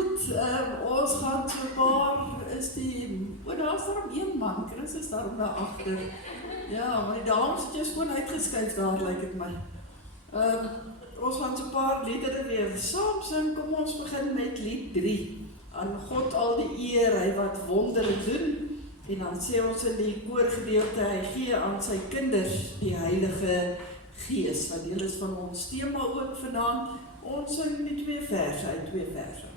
Goed, ons gaan so 'n paar, is die, daar is daar een man, Chris is daar daar agter. Ja, maar die dames het jou skoon uitgeskuif daar, lyk dit my. Ons gaan so 'n paar liedere weer saam sing, kom ons begin met lied 3. Aan God al die eer, hy wat wondere doen. En dan sê ons in die koorgedeelte, hy gee aan sy kinders die Heilige Gees, wat deel is van ons thema ook vanaand. Ons sing die 2 verse uit 2 verse.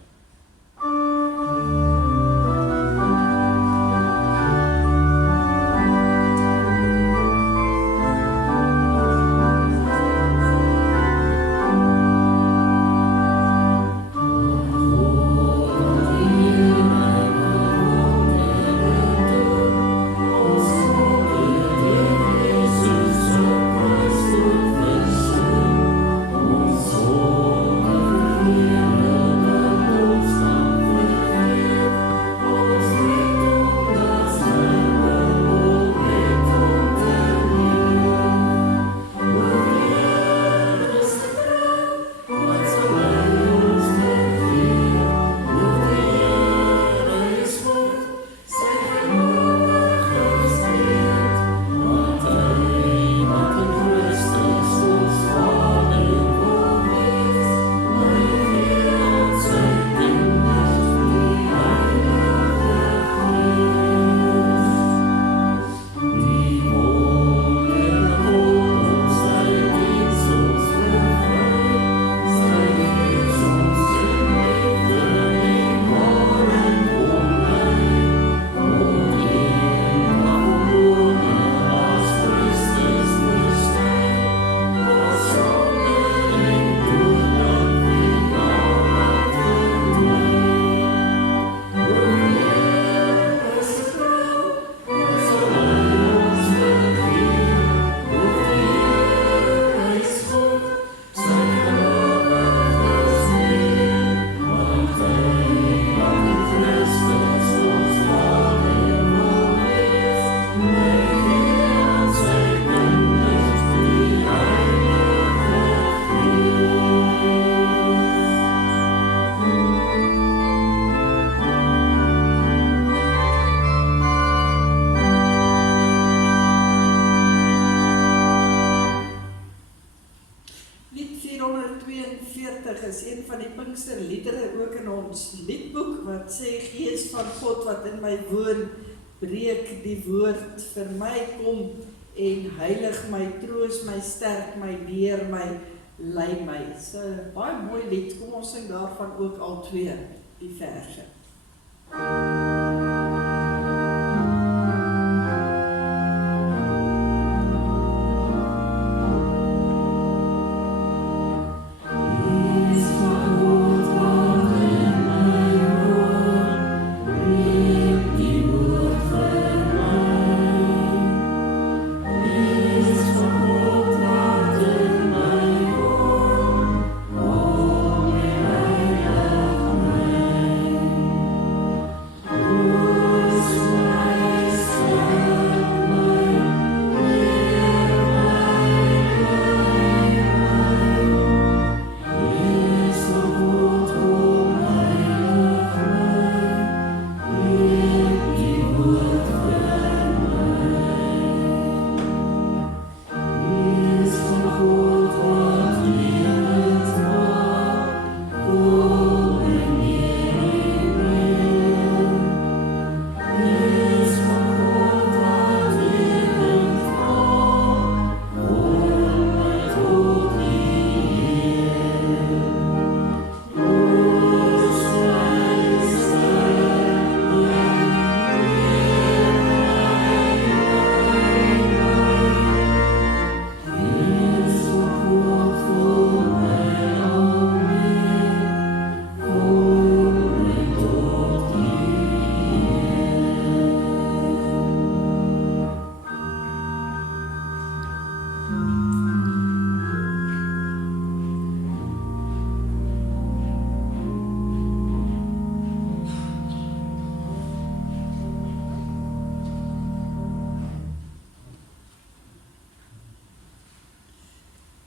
Is een van die Pinksterliedere ook in ons liedboek, wat sê, Gees van God wat in my woon, breek die woord vir my, kom en heilig my, troos my, sterk my, leer my, lei my. So, baie mooi lied, kom ons sing daarvan ook al 2 die verse.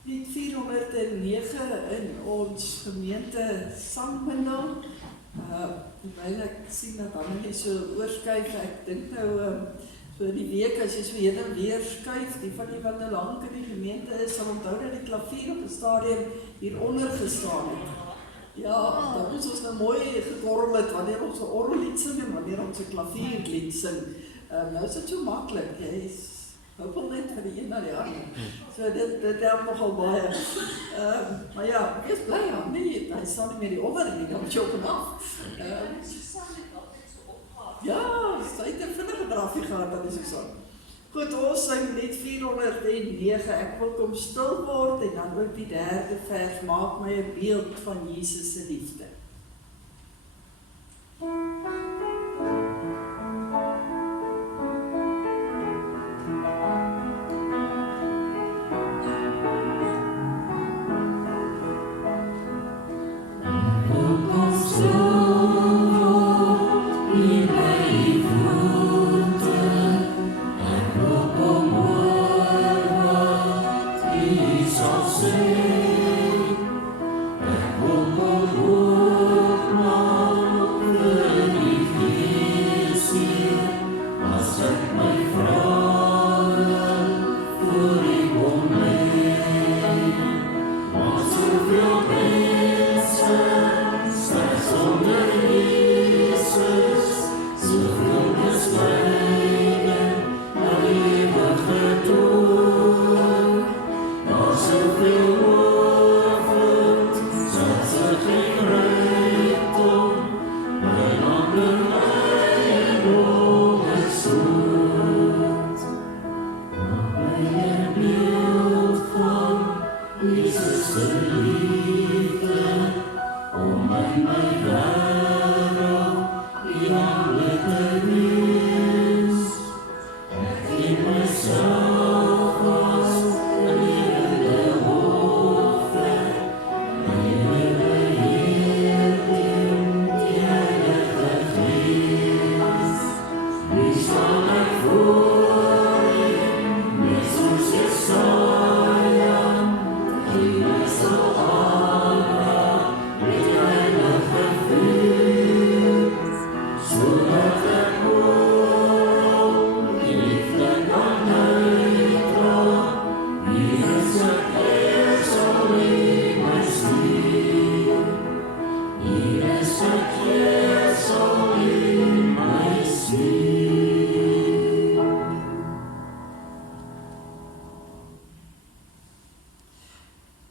Lied 409 in ons gemeente sangbundel. En ek sien dat dan nie so oorskuif, ek dink nou, so die week as jy so heen en weer skuif, die van die wat nou lank in die gemeente is, sal onthou dat die klavier op 'n stadium hieronder gestaan het. Ja, dan moes ons nou mooi gekorrel het, wanneer ons 'n orgellied sing en wanneer ons 'n klavierlied sing. Nou is dit so maklik, jy hoppel net van die een na die ander. So dit help nogal baie. Maar ja, ek is bly aan, nee, hy staan nie meer die onder nie, dan moet jy op en af. Ja, sy het 'n vinnige drafie gehad aan die Susan. Goed, ons sing net 409, ek wil kom stil word, en dan ook die 3de vers, maak my 'n beeld van Jesus se liefde.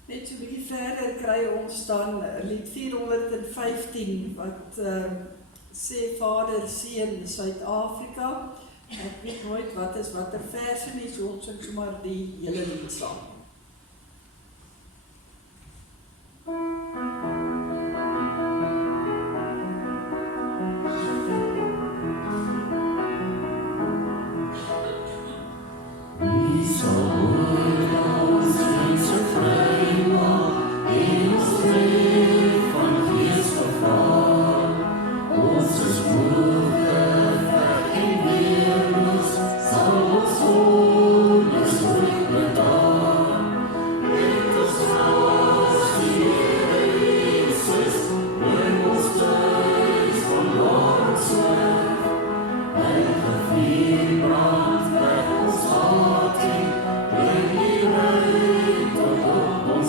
Net so 'n bietjie verder kry ons dan lied 415 wat sê Vader seën Suid-Afrika. Ek weet nooit wat is watter verse nie, so ons sing sommer die hele lied saam.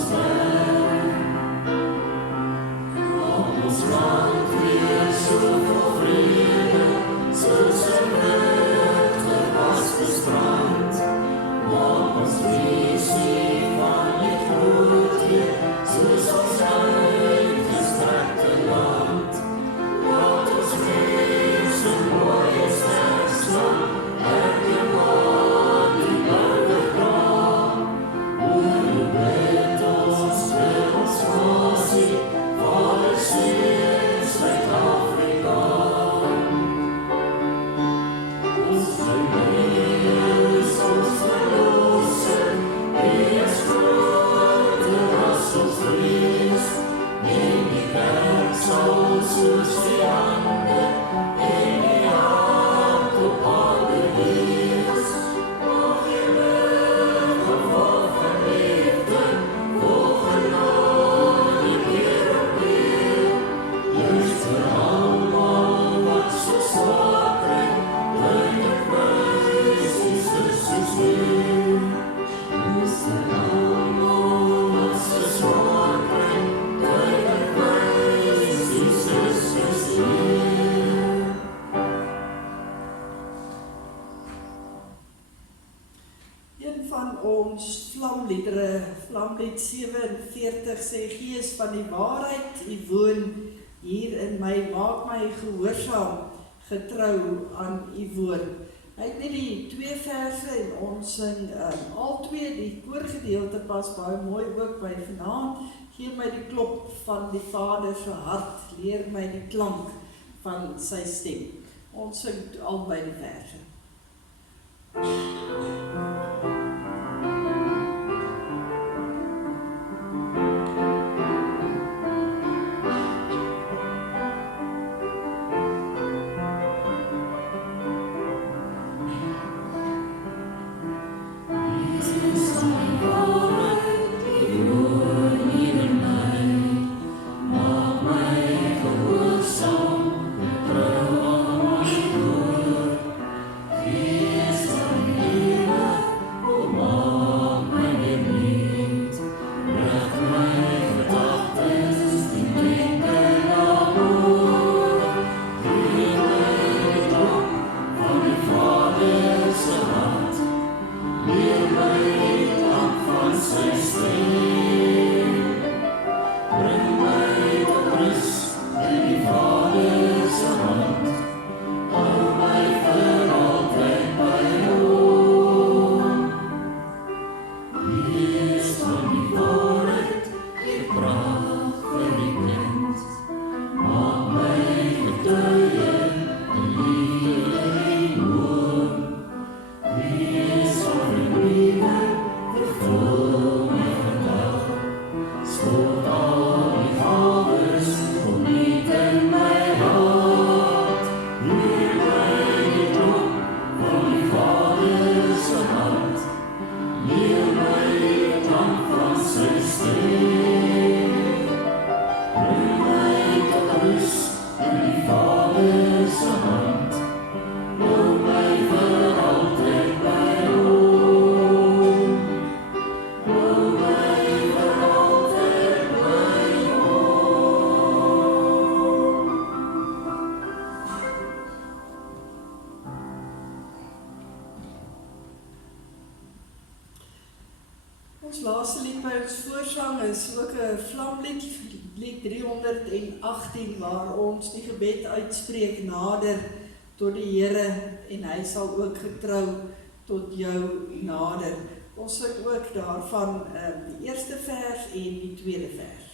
Yes, vlamliedere, vlamlied 47 sê, Gees van die waarheid, U woon hier in my, maak my gehoorsaam, getrou aan U woord. Hy het net die 2 verse en ons sing al 2, die koorgedeelte pas baie mooi ook by vanaand. Gee my die klop van die Vader se hart, leer my die klank van sy stem. Ons sing albei die verse. Ons laaste lied by ons voorsang is ook 'n vlamlied, lied 318, waar ons die gebed uitspreek, nader tot die Here en hy sal ook getrou tot jou nader. Ons sing ook daarvan die eerste vers en die tweede vers.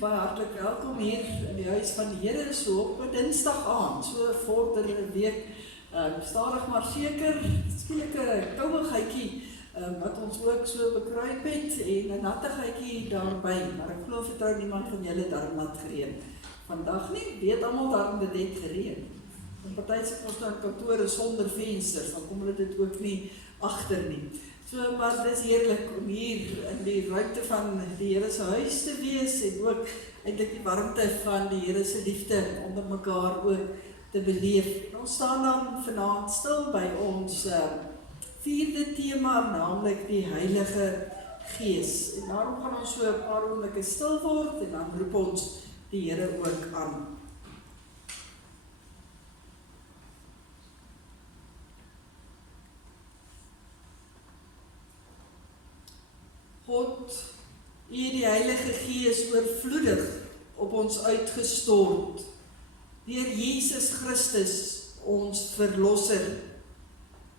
baie hartlik welkom hier in die huis van die Here, so op 'n Dinsdag aand, so vordere week, stadig maar seker, skielike kouigheidjie, wat ons ook so bekruip het, en 'n nattigheidjie daarby, maar ek glo vertrou niemand van julle daarom nat gereën. Vandag nie, weet almal daarom dit het gereën. En party sit ons nou in kantore sonder vensters, dan kom hulle dit ook nie agter nie. So, maar dit is heerlik om hier in die ruimte van die Here se huis te wees en ook eintlik die warmte van die Here se liefde onder mekaar ook te beleef. En ons staan dan vanaand stil by ons vierde tema, naamlik die Heilige Gees. En daarom gaan ons so 'n paar oomblikke stil word en dan roep ons die Here ook aan. God, U het die Heilige Gees oorvloedig op ons uitgestort, deur Jesus Christus, ons Verlosser.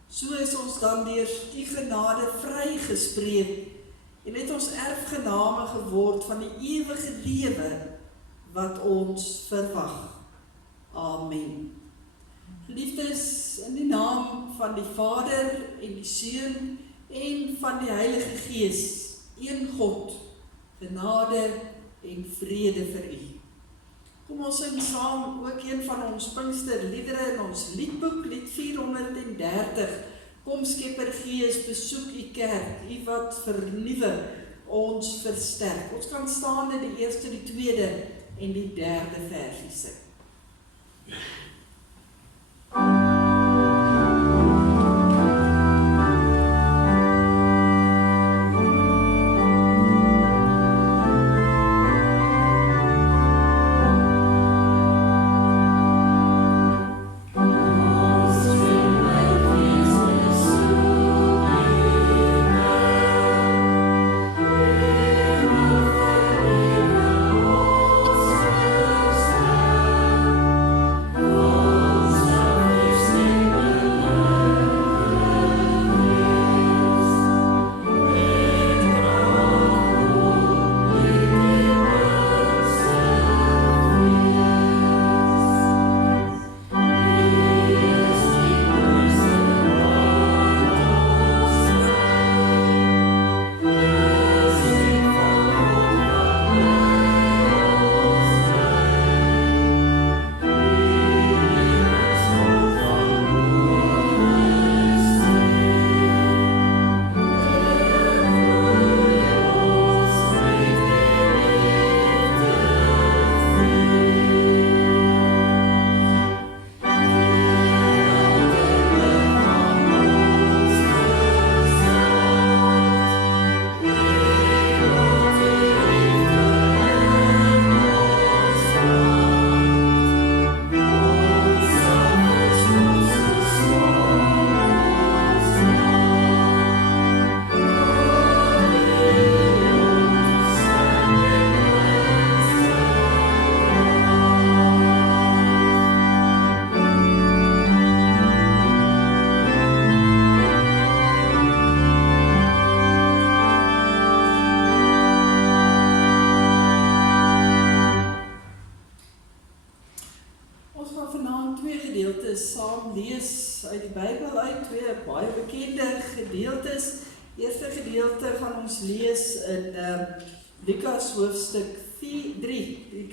So is ons dan deur die genade vrygespreek en het ons erfgename geword van die ewige lewe wat ons verwag. Amen. Geliefdes, in die naam van die Vader en die Seun en van die Heilige Gees, een God, genade en vrede vir u. Kom ons sing saam ook een van ons Pinksterliedere in ons liedboek, lied 430. Kom Skepper Gees, besoek u kerk, u wat vernuwe, ons versterk. Ons kan staan in die eerste, die tweede en die derde versie sing.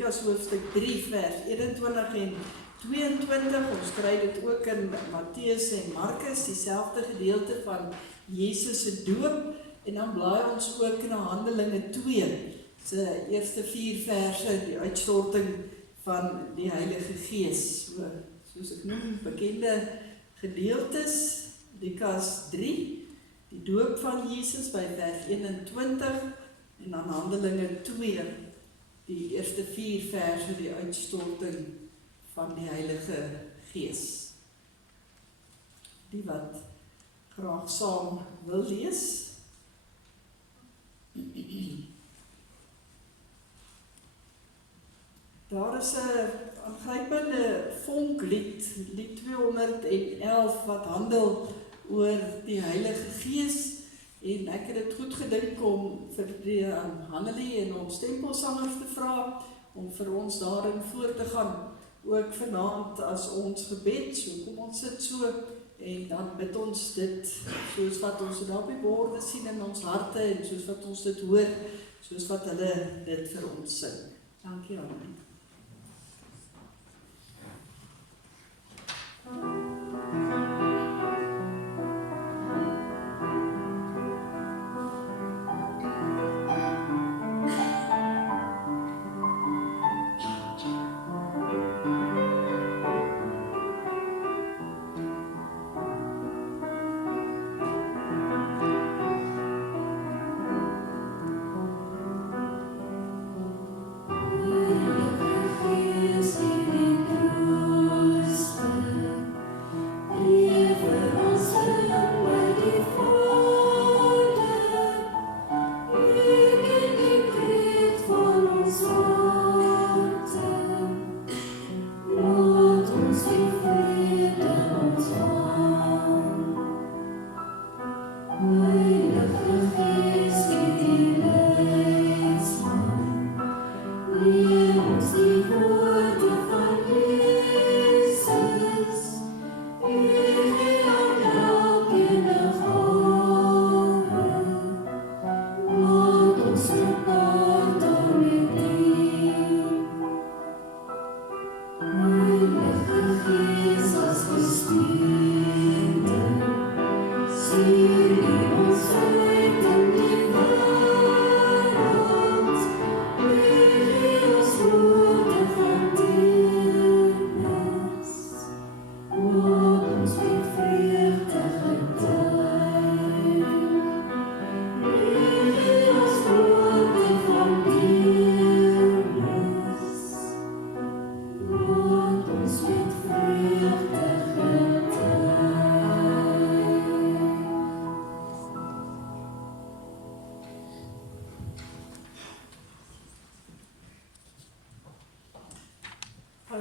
Hoofstuk 3 vers 21 en 22, ons kry dit ook in Matteus en Markus, dieselfde gedeelte van Jesus se doop, en dan blaai ons ook na Handelinge 2, se eerste 4 verse, die uitstorting van die Heilige Gees, soos ek noem, bekende gedeeltes, Lukas 3, die doop van Jesus by vers 21, en dan Handelinge 2, die eerste 4 verse, die uitstorting van die Heilige Gees. Die wat graag saam wil lees. Daar is 'n aangrypende vonklied, lied 211, wat handel oor die Heilige Gees, En ek het dit goed gedink om vir die Hannelie en ons tempelsangers te vra om vir ons daarin voor te gaan, ook vanaand as ons gebed, so kom ons sit so en dan bid ons dit soos wat ons dit daar op die borde sien in ons harte en soos wat ons dit hoor, soos wat hulle dit vir ons sing. Dankie Hannelie.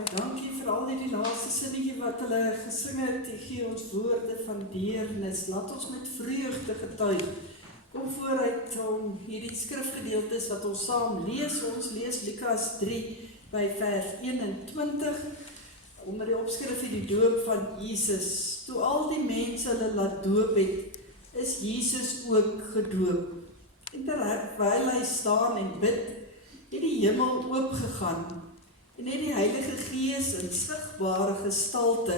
Dankie vir al die laaste sinnetjie wat hulle gesing het, die gee ons woorde van deernis, laat ons met vreugde getuig. Kom vooruit om hierdie skrifgedeeltes wat ons saam lees, ons lees Lukas 3 by vers 21, onder die opskrif die doop van Jesus. Toe al die mense hulle laat doop het, is Jesus ook gedoop. En terwyl hy staan en bid, het die hemel oopgegaan, en het die Heilige Gees in sigbare gestalte,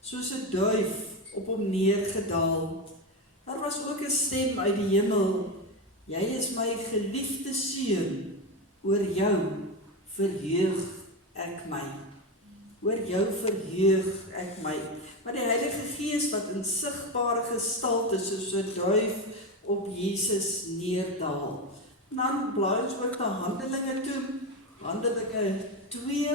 soos 'n duif op hom neergedaal. Daar was ook 'n stem uit die hemel, jy is my geliefde seun, oor jou verheug ek my. Oor jou verheug ek my. Maar die Heilige Gees wat in sigbare gestalte, soos 'n duif op Jesus neerdaal. En dan blaai ons ook na Handelinge toe, Handelinge 2,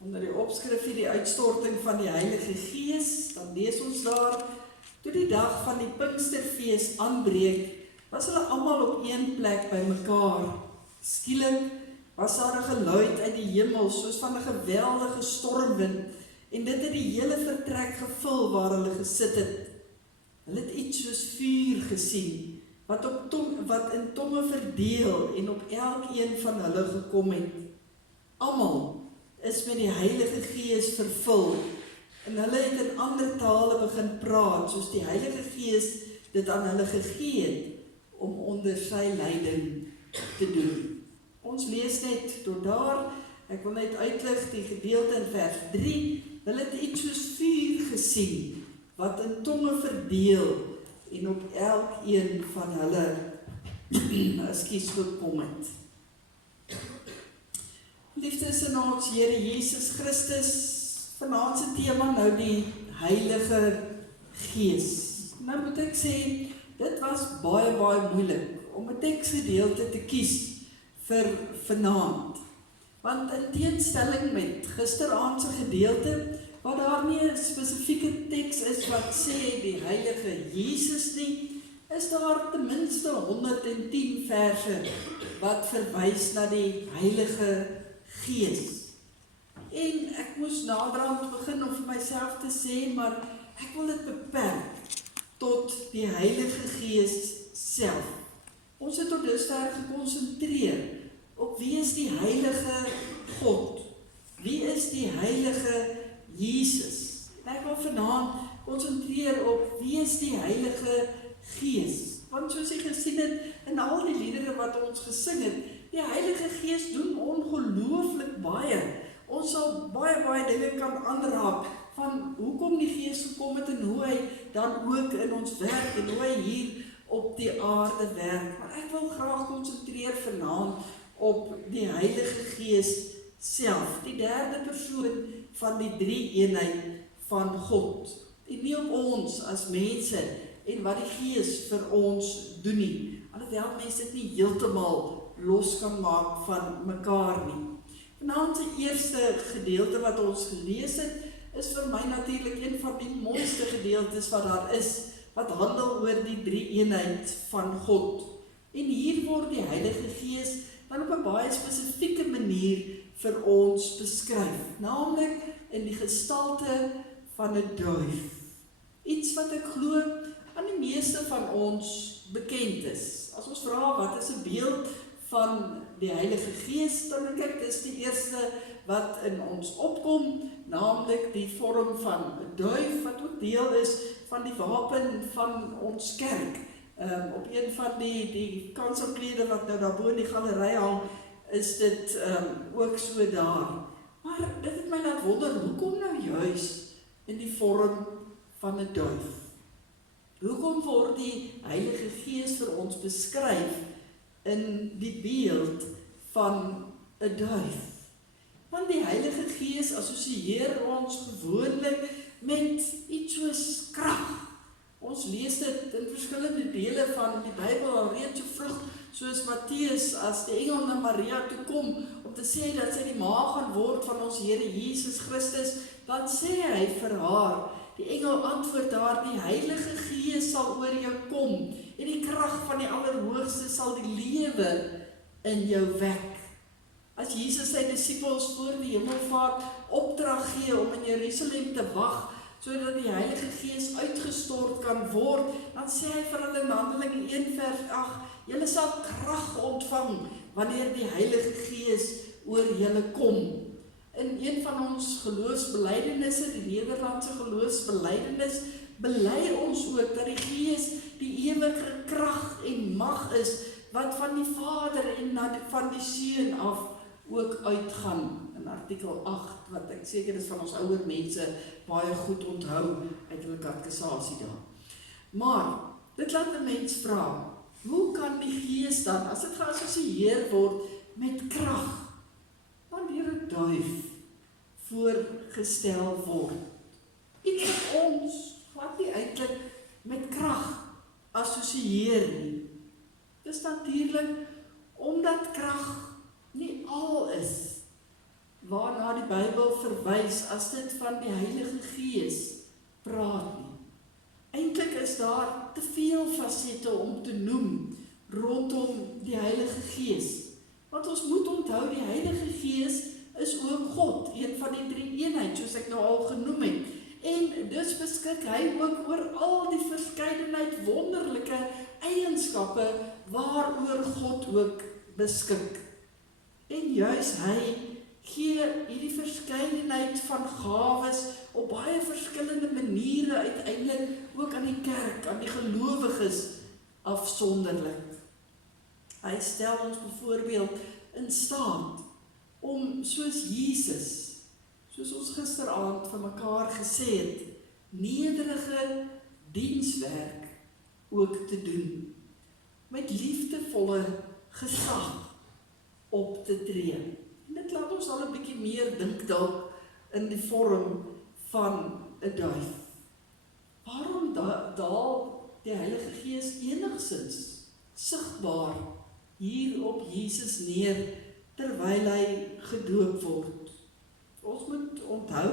onder die opskrif die uitstorting van die Heilige Gees, dan lees ons daar, toe die dag van die Pinksterfees aanbreek, was hulle almal op een plek by mekaar. Skielik was daar 'n geluid uit die hemel, soos van 'n geweldige stormwind, en dit het die hele vertrek gevul waar hulle gesit het. Hulle het iets soos vuur gesien, wat in tonge verdeel en op elkeen van hulle gekom het. Almal is met die Heilige Gees vervul, en hulle het in ander tale begin praat, soos die Heilige Gees dit aan hulle gegee het, om onder sy leiding te doen. Ons lees net tot daar, ek wil net uitlig die gedeelte in vers 3, hulle het iets soos vuur gesien, wat in tonge verdeel, en op elkeen van hulle gekom het. Liefdes in ons Here Jesus Christus, vanaand se tema nou die Heilige Gees. Nou moet ek sê, dit was baie moeilik om 'n teksgedeelte te kies vir vanaand. Want in teenstelling met gisteraand se gedeelte, waar daar nie 'n spesifieke teks is wat sê die Heilige Jesus nie, is daar ten minste 110 verse wat verwys na die Heilige Gees. En ek moes naderhand begin om vir myself te sê, maar ek wil dit beperk tot die Heilige Gees self. Ons het tot dusver gekonsentreer op wie is die Heilige God? Wie is die Heilige Jesus? En ek wil vanaand konsentreer op wie is die Heilige Gees? Want soos jy gesien het in al die liedere wat ons gesing het, die Heilige Gees doen ongelooflik baie. Ons sal baie dinge kan aanraak van hoekom die Gees gekom het en hoe hy dan ook in ons werk en hoe hy hier op die aarde werk. Maar ek wil graag konsentreer vanaand op die Heilige Gees self, die derde persoon van die drie-eenheid van God. En nie op ons as mense en wat die Gees vir ons doen nie. Alhoewel mense dit nie heeltemal los kan maak van mekaar nie. Vanaand se eerste gedeelte wat ons gelees het, is vir my natuurlik een van die mooiste gedeeltes wat daar is, wat handel oor die drie-eenheid van God. En hier word die Heilige Gees dan op 'n baie spesifieke manier vir ons beskryf, naamlik in die gestalte van 'n duif. Iets wat ek glo aan die meeste van ons bekend is. As ons vra wat is 'n beeld van die Heilige Gees, dan dink ek dis die eerste wat in ons opkom, naamlik die vorm van 'n duif, wat ook deel is van die wapen van ons kerk. Op een van die kanselklede wat nou daarbo in die galery hang, is dit ook so daar. Maar dit het my laat wonder, hoekom nou juis in die vorm van 'n duif? Hoekom word die Heilige Gees vir ons beskryf in die beeld van 'n duif? Want die Heilige Gees assosieer ons gewoonlik met iets soos krag. Ons lees dit in verskillende dele van die Bybel al reeds so vroeg, soos Matteus, as die engel na Maria toe kom om te sê dat sy die ma gaan word van ons Here Jesus Christus, dan sê hy vir haar, die engel antwoord haar, die Heilige Gees sal oor jou kom en die krag van die Allerhoogste sal die lewe in jou wek. As Jesus sy disippels voor die hemelvaart opdrag gee om in Jerusalem te wag, sodat die Heilige Gees uitgestort kan word, dan sê hy vir hulle in Handelinge 1 vers 8, julle sal krag ontvang wanneer die Heilige Gees oor julle kom. In een van ons geloofsbelijdenisse, die Nederlandse geloofsbelijdenis, bely ons ook dat die Gees die ewige krag en mag is, wat van die Vader en van die Seun af ook uitgaan. In artikel 8, wat ek seker is van ons ouer mense baie goed onthou uit hulle katekisasie daar. Maar, dit laat 'n mens vra, hoe kan die Gees dan, as dit geassosieer word met krag, wanneer 'n duif voorgestel word? Iets wat ons wat nie eintlik met krag assosieer nie. Dis natuurlik omdat krag nie al is waarna die Bybel verwys as dit van die Heilige Gees praat nie. Eintlik is daar te veel fasette om te noem rondom die Heilige Gees. Want ons moet onthou, die Heilige Gees is ook God, een van die drie-eenheid, soos ek nou al genoem het. En dus beskik hy ook oor al die verskeidenheid wonderlike eienskappe waaroor God ook beskik. En juis hy gee hierdie verskeidenheid van gawes op baie verskillende maniere uiteindelik ook aan die kerk, aan die gelowiges afsonderlik. Hy stel ons byvoorbeeld in staat om soos Jesus, soos ons gisteraand vir mekaar gesê het, nederige dienswerk ook te doen, met liefdevolle gesag op te tree. En dit laat ons al 'n bietjie meer dink dalk in die vorm van 'n duif. Waarom daal die Heilige Gees enigsins sigbaar hier op Jesus neer terwyl hy gedoop word? Ons moet onthou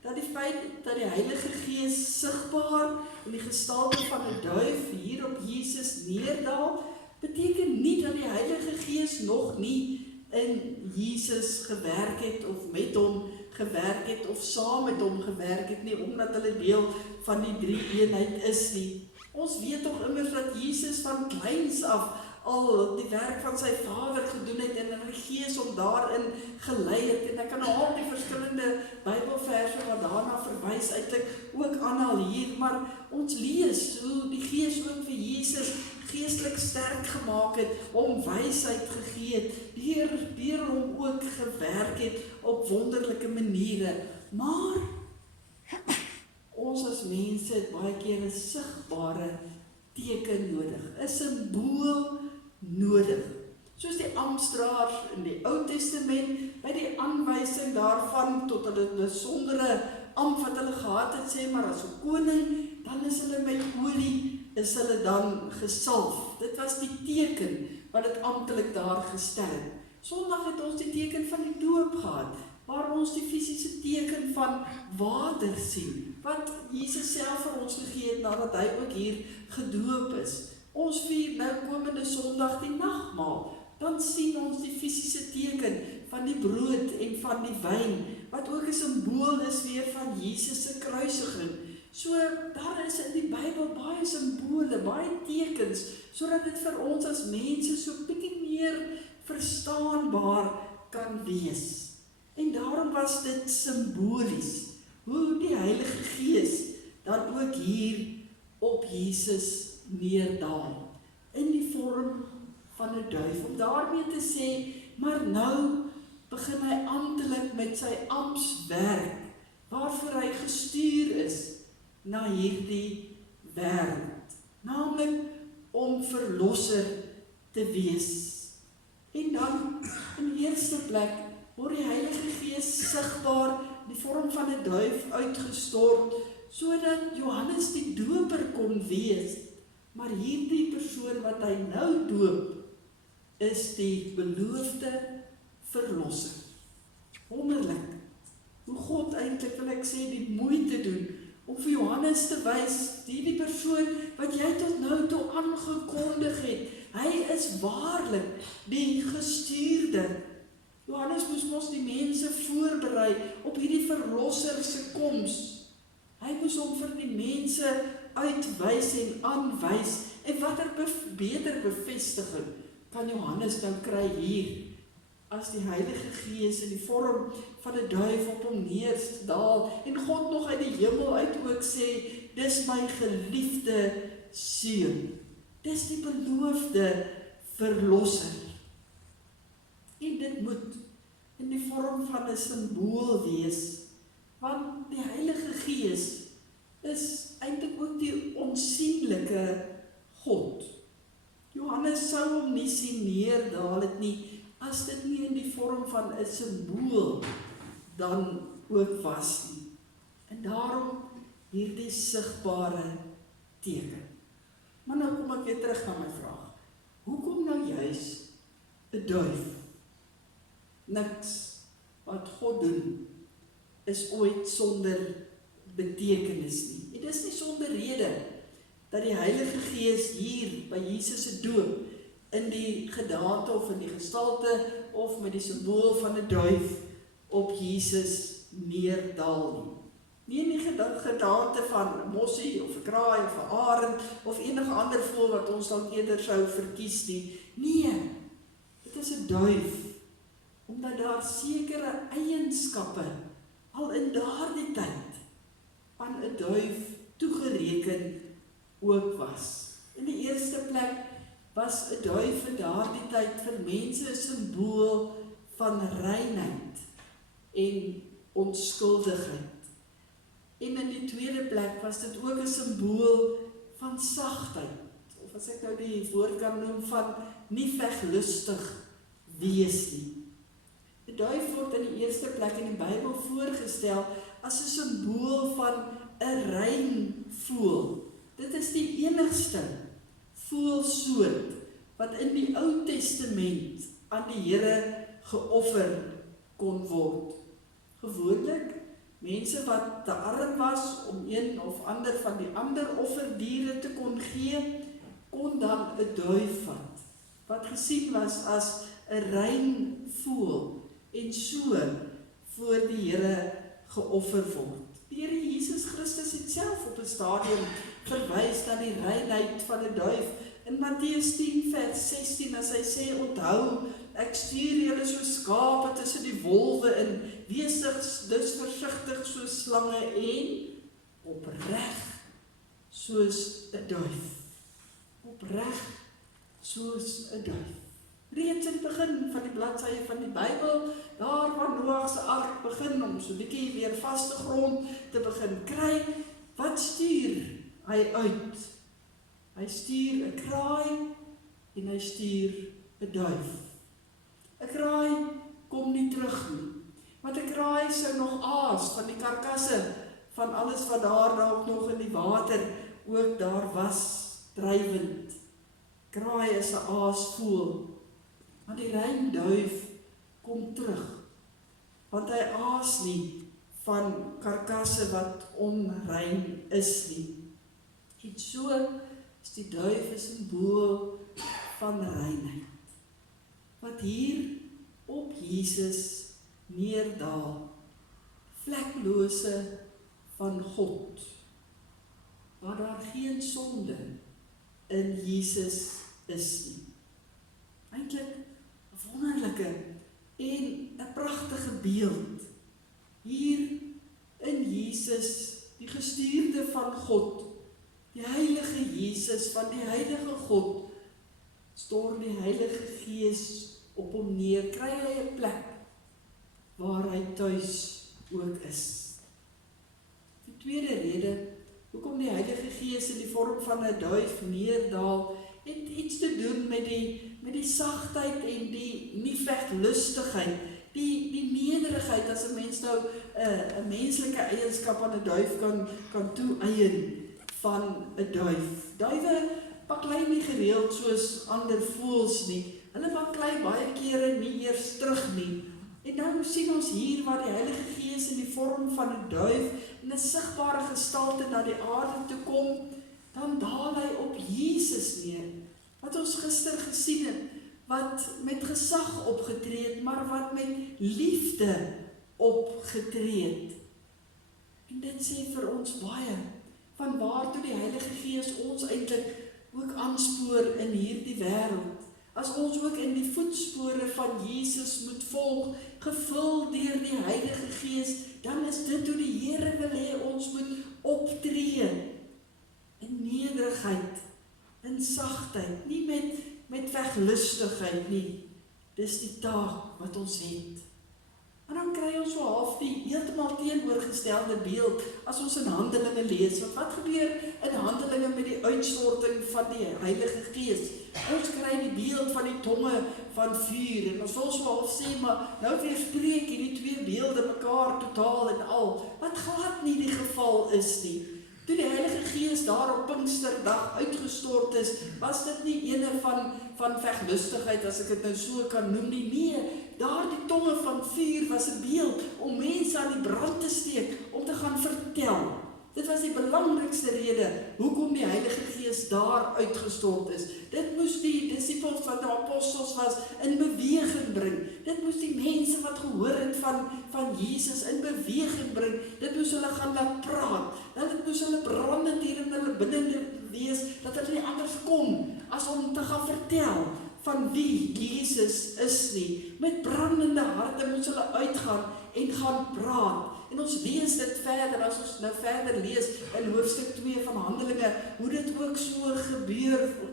dat die feit dat die Heilige Gees sigbaar in die gestalte van 'n duif hier op Jesus neerdaal, beteken nie dat die Heilige Gees nog nie in Jesus gewerk het of met hom gewerk het of saam met hom gewerk het nie, omdat hulle deel van die drie-eenheid is nie. Ons weet toch immers dat Jesus van kleins af al die werk van sy Vader gedoen het en in die Gees om daarin gelei het. En ek kan al die verskillende Bybelverse wat daarna verwys eintlik ook aanhaal hier, maar ons lees hoe die Gees ook vir Jesus geestelik sterk gemaak het, hom wysheid gegee het, deur hom ook gewerk het op wonderlike maniere. Maar ons as mense het baie keer 'n sigbare teken nodig, 'n simbool nodig. Soos die amptdraers in die Ou Testament, by die aanwysing daarvan tot hulle 'n besondere ampt wat hulle gehad het, sê maar as 'n koning, dan is hulle met olie, is hulle dan gesalf. Dit was die teken wat het amptelik daar gestel het. Sondag het ons die teken van die doop gehad, waar ons die fisiese teken van water sien, wat Jesus self vir ons gegee het, nadat hy ook hier gedoop is. Ons vier nou komende Sondag die nagmaal, dan sien ons die fisiese teken van die brood en van die wyn, wat ook 'n simbool is weer van Jesus se kruisiging. So, daar is in die Bybel baie simbole, baie tekens, sodat dit vir ons as mense so bietjie meer verstaanbaar kan wees. En daarom was dit simbolies, hoe die Heilige Gees dan ook hier op Jesus neerdal, in die vorm van 'n duif, om daarmee te sê, maar nou begin hy amptelik met sy amptswerk, waarvoor hy gestuur is na hierdie wêreld, naamlik om verlosser te wees. En dan, in die eerste plek, word die Heilige Gees sigbaar in die vorm van 'n duif uitgestort, sodat Johannes die doper kon wees. Maar hierdie persoon wat hy nou doop, is die beloofde verlosser. Wonderlik, hoe God eintlik, wil ek sê, die moeite doen om vir Johannes te wys, die persoon wat jy tot nou toe aangekondig het, hy is waarlik die gestuurde. Johannes moes mos die mense voorberei op hierdie verlosser se koms. Hy moes hom vir die mense uitwys en aanwys, en watter beter bevestiging kan Johannes nou kry hier, as die Heilige Gees in die vorm van 'n duif op hom neerdal, en God nog uit die hemel uit ook sê, dis my geliefde seun, dis die beloofde verlosser. En dit moet in die vorm van 'n simbool wees, want die Heilige Gees is eintlik ook die onsigbare God. Johannes sou hom nie sien neerdal het nie, as dit nie in die vorm van 'n simbool dan ook was nie. En daarom hierdie sigbare teken. Maar nou kom ek weer terug na my vraag. Hoekom nou juis 'n duif? Niks wat God doen is ooit sonder betekenis nie. Dit is nie sonder rede dat die Heilige Gees hier by Jesus se doop in die gedaante of in die gestalte of met die simbool van 'n duif op Jesus neerdal nie. Nie in die gedaante van 'n mossie of 'n kraai of 'n arend of enige ander voël wat ons dan eerder sou verkies nie. Nee, dit is 'n duif, omdat daar sekere eienskappe al in daardie tyd aan 'n duif toegereken ook was. In die eerste plek was 'n duif in daardie tyd vir mense 'n simbool van reinheid en onskuldigheid. En in die tweede plek was dit ook 'n simbool van sagtheid, of as ek nou die woord kan noem van nie veglustig wees nie. 'n Duif word in die eerste plek in die Bybel voorgestel as 'n simbool van 'n rein voël. Dit is die enigste voëlsoort wat in die Ou Testament aan die Here geoffer kon word. Gewoonlik, mense wat te arm was om een of ander van die ander offerdiere te kon gee, kon dan 'n duif vat, wat gesien was as 'n rein voël, en so voor die Here geoffer word. Die Here Jesus Christus het self op 'n stadium verwys na die reinheid van 'n duif. In Matteus 10 vers 16 as hy sê, onthou, ek stuur julle so skape tussen die wolwe in, wees dus versigtig soos slange en opreg soos 'n duif. Opreg soos 'n duif. Reeds in die begin van die bladsye van die Bybel, daar waar Noag se ark begin om so 'n bietjie weer vaste grond te begin kry, wat stuur hy uit? Hy stuur 'n kraai en hy stuur 'n duif. 'n Kraai kom nie terug nie, want 'n kraai sou nog aas van die karkasse van alles wat daar nog in die water ook daar was, drywend. Kraai is 'n aasvoël, maar die reinduif kom terug, want hy aas nie van karkasse wat onrein is nie. En so is die duif 'n simbool van reinheid, wat hier op Jesus neerdaal, vleklose van God, waar daar geen sonde in Jesus is nie. Eintlik 'n wonderlike en 'n pragtige beeld. Hier in Jesus, die gestuurde van God, die heilige Jesus van die heilige God, stort die Heilige Gees op hom neer, kry hy 'n plek waar hy tuis ook is. Die tweede rede hoekom die Heilige Gees in die vorm van 'n duif neerdaal, het iets te doen met die sagtheid en die nie veglustigheid, die nederigheid, as 'n mens nou 'n menslike eienskap aan 'n duif kan toeëien van 'n duif. Duwe baklei nie gereeld soos ander voëls nie. Hulle baklei baie kere nie eers terug nie. En nou sien ons hier waar die Heilige Gees in die vorm van 'n duif in 'n sigbare gestalte na die aarde toe kom, dan daal hy op Jesus neer, wat ons gister gesien het, wat met gesag opgetree het, maar wat met liefde opgetree het. En dit sê vir ons baie van waartoe die Heilige Gees ons eintlik ook aanspoor in hierdie wêreld. As ons ook in die voetspore van Jesus moet volg, gevul deur die Heilige Gees, dan is dit hoe die Here wil hê ons moet optree. In nederigheid, in sagtheid, nie met veglustigheid nie. Dis die taak wat ons het. En dan kry ons so half die heeltemal teenoorgestelde beeld as ons in Handelinge lees. Want wat gebeur in Handelinge met die uitstorting van die Heilige Gees? Ons kry die beeld van die tonge van vuur, en ons wil so half sê, maar nou weerspreek hierdie twee beelde mekaar totaal en al, wat glad nie die geval is nie. Toe die Heilige Gees daar op Pinksterdag uitgestort is, was dit nie ene van veglustigheid, as ek dit nou so kan noem nie. Nee, daar die tonge van vuur was 'n beeld om mense aan die brand te steek, om te gaan vertel. Dit was die belangrikste rede hoekom die Heilige Gees daar uitgestort is. Dit moes die disippels wat nou apostels was in beweging bring. Dit moes die mense wat gehoor het van Jesus in beweging bring. Dit moes hulle gaan laat praat. Dit moes hulle brandend hier in hulle binne wees, dat hulle nie anders kon as om te gaan vertel van wie Jesus is nie. Met brandende harte moes hulle uitgaan en gaan praat. En ons lees dit verder, as ons nou verder lees in hoofstuk 2 van Handelinge, hoe dit ook so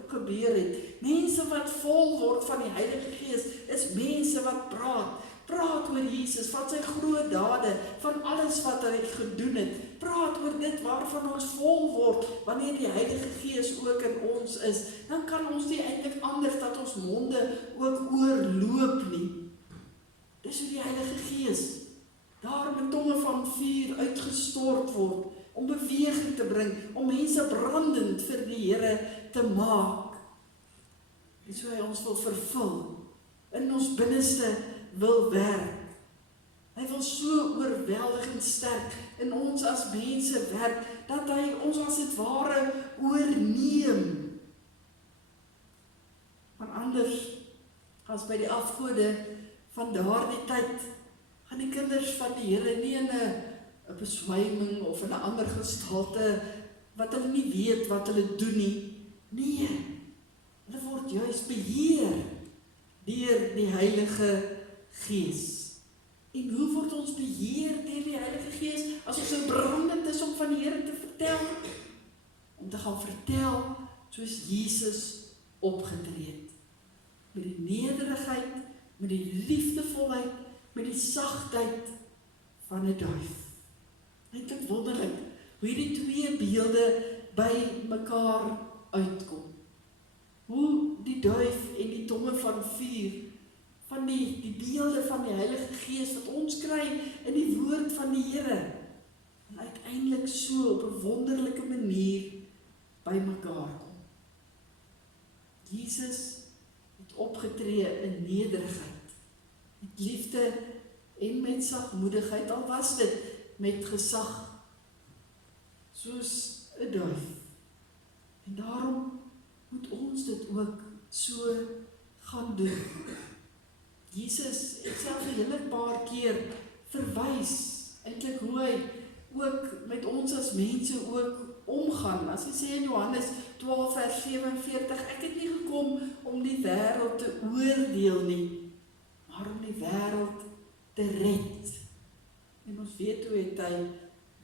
gebeur het. Mense wat vol word van die Heilige Gees, is mense wat praat oor Jesus, van sy groot dade, van alles wat hy gedoen het. Praat oor dit waarvan ons vol word, wanneer die Heilige Gees ook in ons is. Dan kan ons nie eintlik anders dat ons monde ook oorloop nie. Dis hoe die Heilige Gees daar met tonge van vuur uitgestort word, om beweging te bring, om mense brandend vir die Here te maak. Dis hoe hy ons wil vervul, in ons binneste wil werk. Hy wil so oorweldigend sterk in ons as mense werk, dat hy ons as het ware oorneem. Want anders, as by die afgode van daardie tyd, gaan die kinders van die Here nie in 'n beswyming of in 'n ander gestalte wat hulle nie weet wat hulle doen nie. Nee, hulle word juis beheer deur die Heilige Gees. En hoe word ons beheer deur die Heilige Gees as ons so brandend is om van die Here te vertel? Om te gaan vertel soos Jesus opgetree het. Met die nederigheid, met die liefdevolheid, met die sagtheid van 'n duif. Eintlik wonderlik hoe hierdie twee beelde by mekaar uitkom. Hoe die duif en die tonge van vuur, van die beelde van die Heilige Gees wat ons kry in die woord van die Here, en uiteindelik so op 'n wonderlike manier by mekaar kom. Jesus het opgetree in nederigheid, met liefde en met sagmoedigheid, al was dit met gesag, soos 'n duif. En daarom moet ons dit ook so gaan doen. Jesus het self 'n hele paar keer verwys, eintlik hoe hy ook met ons as mense ook omgaan. As hy sê in Johannes 12 vers 47, ek het nie gekom om die wêreld te oordeel nie, maar om die wêreld te red. En ons weet hoe het hy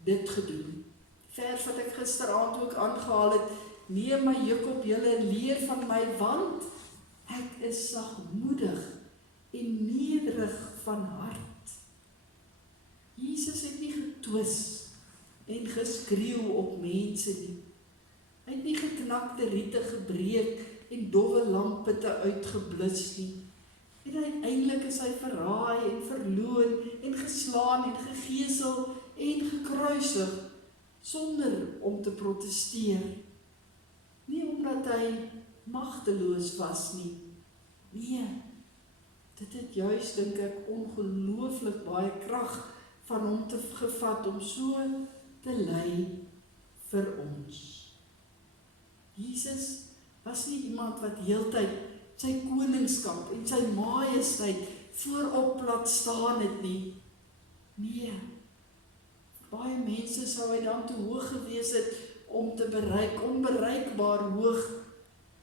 dit gedoen. Vers wat ek gisteraand ook aangehaal het, neem my juk op julle en leer van my, want ek is sagmoedig en nederig van hart. Jesus het nie getwis en geskreeu op mense nie. Hy het nie geknakte riete gebreek en dowwe lampitte uitgeblus nie. En uiteindelik is hy verraai en verloon en geslaan en gegesel en gekruisig sonder om te protesteer. Nie omdat hy magteloos was nie. Nee, dit het juist, dink ek, ongelooflik baie krag van hom te gevat om so te ly vir ons. Jesus was nie iemand wat heeltyd sy koningskap en sy majesteit voorop laat staan het nie. Nee, baie mense sou hy dan te hoog gewees het om te bereik, onbereikbaar hoog.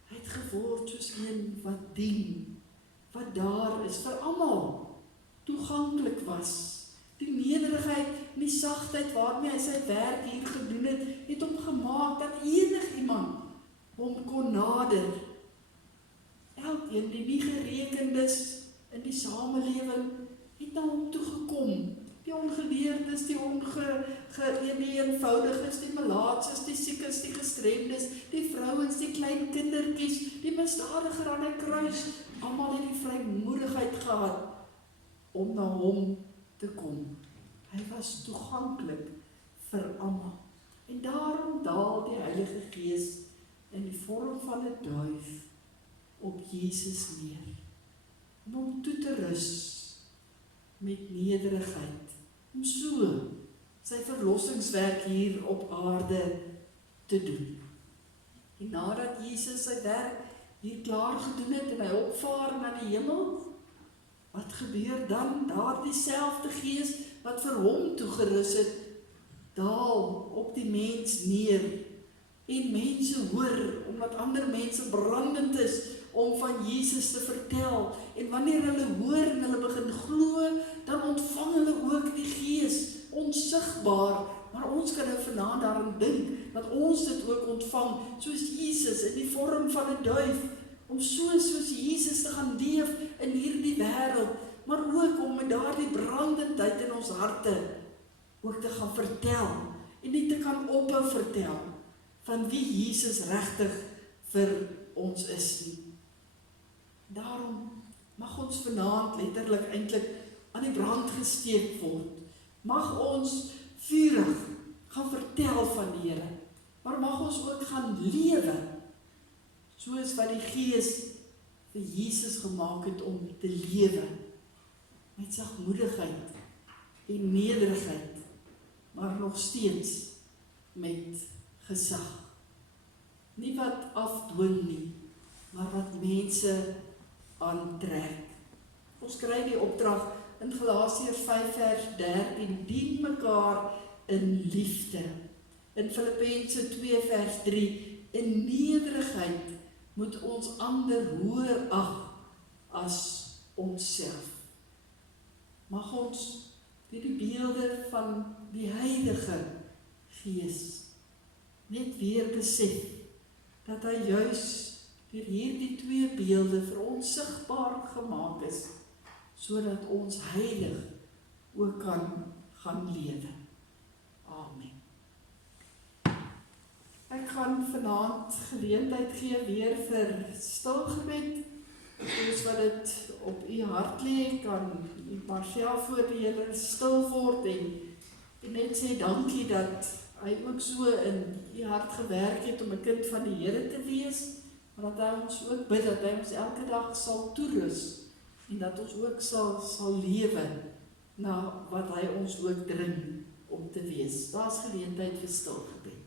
Hy het geword soos een wat dien, wat daar is vir almal, toeganklik was. Die nederigheid en die sagtheid waarmee hy sy werk hier gedoen het, het hom gemaak dat enigiemand hom kon nader. Elkeen die nie gereken is in die samelewing, het na hom toegekom. Die ongeleerdes, die eenvoudiges, die malaatses, die siekes, die gestremdes, die vrouens, die klein kindertjies, die misdadiger aan die kruis, almal het die vrymoedigheid gehad om na hom te kom. Hy was toeganklik vir almal. En daarom daal die Heilige Gees in die vorm van 'n duif op Jesus neer, om hom toe te rus met nederigheid, om so sy verlossingswerk hier op aarde te doen. En nadat Jesus sy werk hier klaar gedoen het en hy opvaar na die hemel, wat gebeur dan? Daar dieselfde Gees wat vir hom toegerus het, daal op die mens neer, en mense hoor, omdat ander mense brandend is om van Jesus te vertel, en wanneer hulle hoor en hulle begin glo, dan ontvang hulle ook die Gees, onsigbaar, maar ons kan nou vanaand daaraan dink, dat ons dit ook ontvang, soos Jesus in die vorm van 'n duif, om soos Jesus te gaan leef in hierdie wêreld, maar ook om met daardie brandendheid in ons harte ook te gaan vertel, en nie te kan ophou vertel, van wie Jesus regtig vir ons is nie. Daarom mag ons vanaand letterlik eintlik aan die brand gesteek word. Mag ons vurig gaan vertel van die Here, maar mag ons ook gaan lewe, soos wat die Gees vir Jesus gemaak het om te lewe, met sagmoedigheid en nederigheid, maar nog steeds met gesag. Nie wat afdwing nie, maar wat mense aantrek. Ons kry die opdrag in Galasiërs 5 vers 13, dien mekaar in liefde. In Filippense 2 vers 3, in nederigheid moet ons ander hoër ag as onsself. Mag ons deur die beelde van die Heilige Gees net weer besef dat hy juis deur hierdie twee beelde vir ons sigbaar gemaak is, sodat ons heilig ook kan gaan lewe. Amen. Ek gaan vanaand geleentheid gee weer vir stilgebed. Soos wat dit op u hart lê, kan u maar self voor die Here stil word en net sê dankie dat hy ook so in u hart gewerk het om 'n kind van die Here te wees, maar dat hy ons ook bid dat hy ons elke dag sal toerus en dat ons ook sal lewe na wat hy ons ook dring om te wees. Daar's geleentheid vir stilgebed.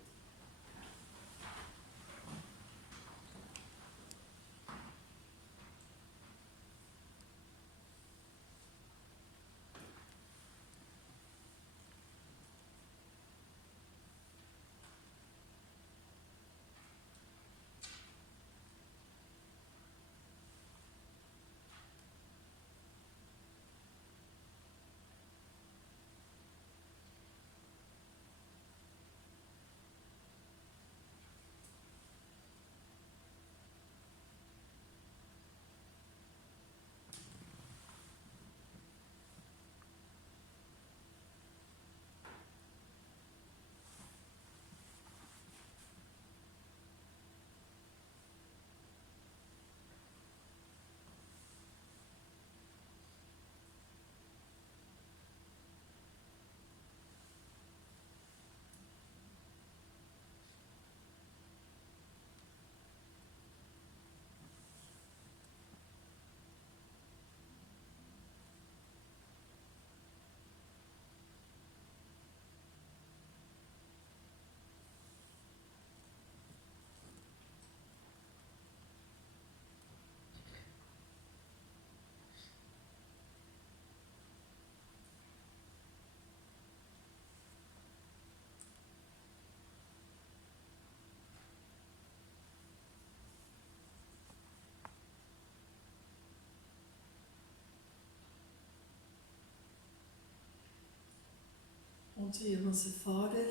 Ons Hemelse Vader,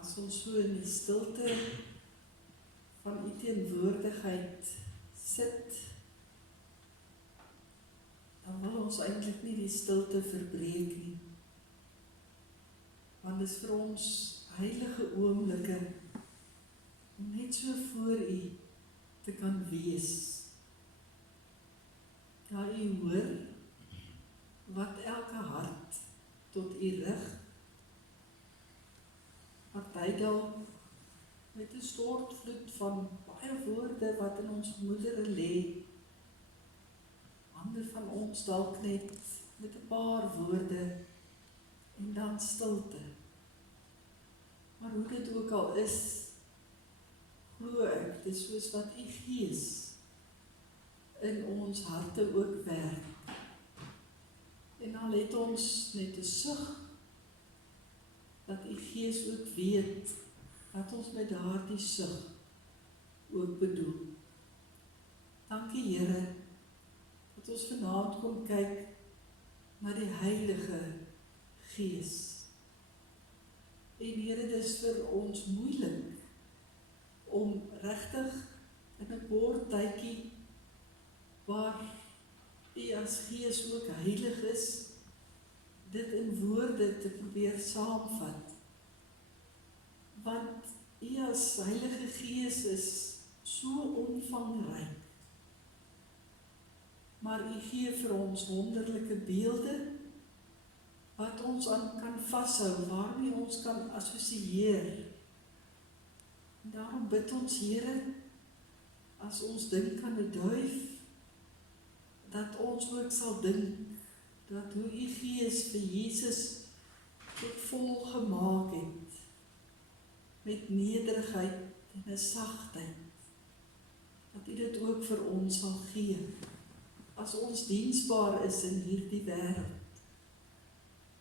as ons so in die stilte van u teenwoordigheid sit, dan wil ons eintlik nie die stilte verbreek nie. Want dit is vir ons heilige oomblikke om net so voor u te kan wees. Ja, u hoor wat elke hart tot u rig, wat hy dalk met 'n stortvloed van baie woorde wat in ons gemoedere lê, ander van ons dalk net met 'n paar woorde en dan stilte. Maar hoe dit ook al is, glo ek, dit is soos wat u Gees in ons harte ook werk. En al het ons net 'n sug, dat u Gees ook weet, wat ons met daardie sug ook bedoel. Dankie Here, dat ons vanaand kon kyk na die Heilige Gees. En Here, dit is vir ons moeilik, om regtig in 'n kort tydjie, waar u as Gees ook heilig is, dit in woorde te probeer saamvat. Want u as Heilige Gees is so omvangryk. Maar u gee vir ons wonderlike beelde, wat ons aan kan vashou, waarmee ons kan assosieer. En daarom bid ons Here, as ons dink aan 'n duif, dat ons ook sal dink, dat hoe u Gees vir Jesus tot vol gemaak het, met nederigheid en 'n sagtheid, dat u dit ook vir ons sal gee, as ons diensbaar is in hierdie wêreld.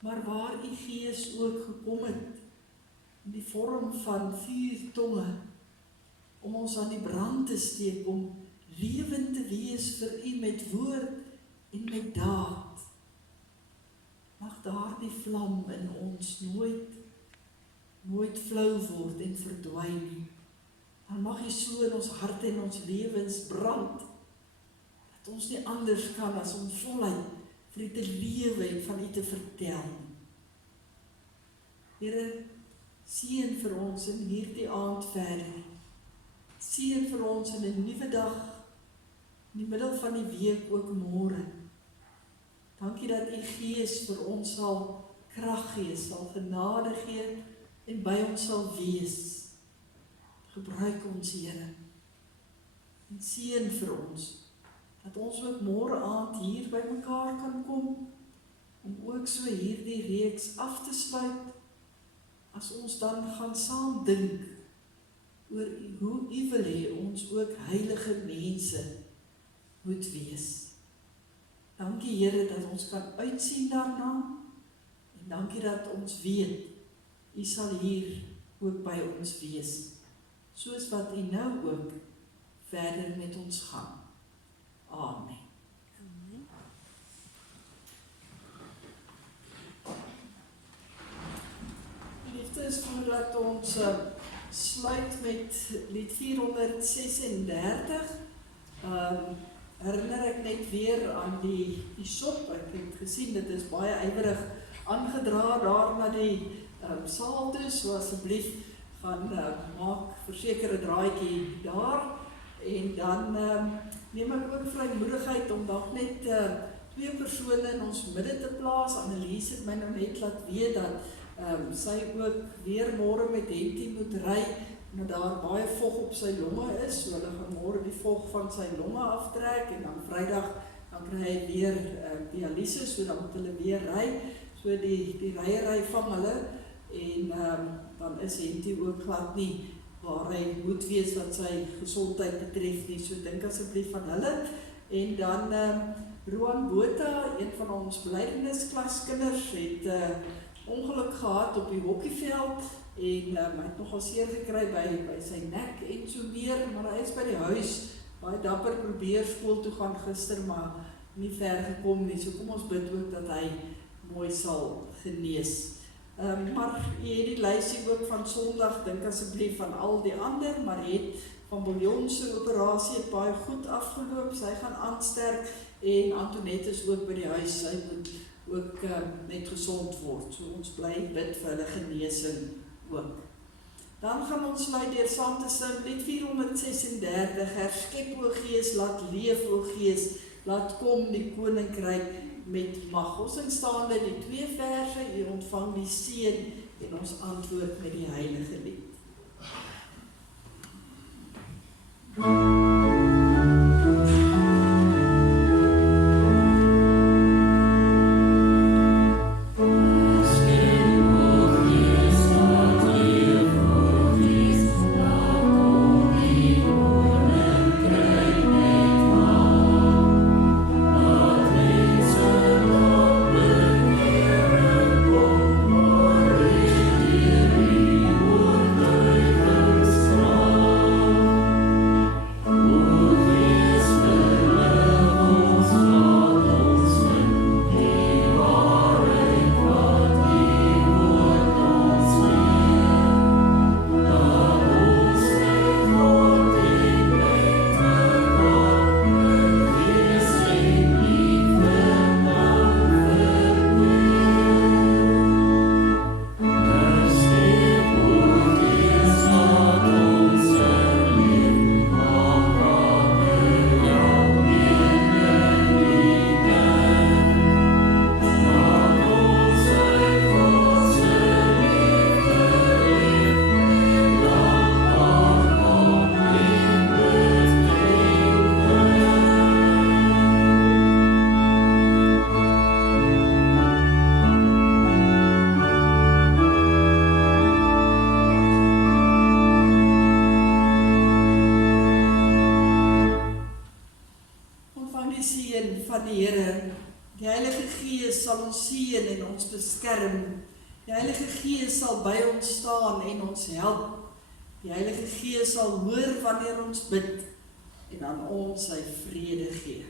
Maar waar u Gees ook gekom het, die vorm van 4 tonge, om ons aan die brand te steek, om lewend te wees vir U met woord en met daad. Mag daardie vlam in ons nooit flou word en verdwyn nie. Dan mag U so in ons harte en ons lewens brand, dat ons nie anders kan as om voluit vir U te lewe en van U te vertel. Here, seën vir ons in hierdie aand verder. Seën vir ons in 'n nuwe dag, in die middel van die week ook môre. Dankie dat U Gees vir ons sal krag gee, sal genade gee en by ons sal wees. Gebruik ons, Here, en seën vir ons, dat ons ook môre aand hier by mekaar kan kom, om ook so hierdie reeks af te sluit, as ons dan gaan saam dink oor hoe U wil hê ons ook heilige mense moet wees. Dankie, Here, dat ons kan uitsien daarna, en dankie dat ons weet, U sal hier ook by ons wees, soos wat U nou ook verder met ons gaan. Amen. Liefdes, voordat ons sluit met lied 436, herinner ek net weer aan die sop. Ek het gesien, dit is baie ywerig aangedra daar na die saal toe, so asseblief gaan maak verseker 'n draaitjie daar, en dan neem ek ook vrymoedigheid om dalk net 2 persone in ons midde te plaas. Annelies het my nou net laat weet dat sy ook weer môre met Henty moet ry, en dat daar baie vog op sy longe is, so hulle gaan môre die vog van sy longe aftrek, en dan Vrydag dan kry hy weer dialyse, so dan moet hulle weer ry, so die ryery van hulle, en dan is Henty ook glad nie waar hy moet wees wat sy gesondheid betref nie, so dink asseblief aan hulle. En dan Roan Botha, een van ons blydenisklaskinders, het ongeluk gehad op die hokkieveld, en hy het nogal seer gekry by sy nek en so meer, maar hy is by die huis, baie dapper probeer skool toe gaan gister, maar nie ver gekom nie, so kom ons bid ook dat hy mooi sal genees. Maar jy het die lysie ook van Sondag, dink asseblief van al die ander, maar het van Bouillon se operasie het baie goed afgeloop, sy gaan aansterk, en Antoinette is ook by die huis, sy moet ook net gesond word, so ons bly bid vir hulle genesing ook. Dan gaan ons sluit deur saam te sing lied 436, herskep o Gees, laat leef o Gees, laat kom die koninkryk met mag. Ons sing staande die 2 verse, hier ontvang die seën en ons antwoord met die heilige lied. Die Heilige Gees sal ons seën en ons beskerm Die Heilige Gees sal by ons staan en ons help. Die Heilige Gees sal hoor wanneer ons bid en aan ons sy vrede gee.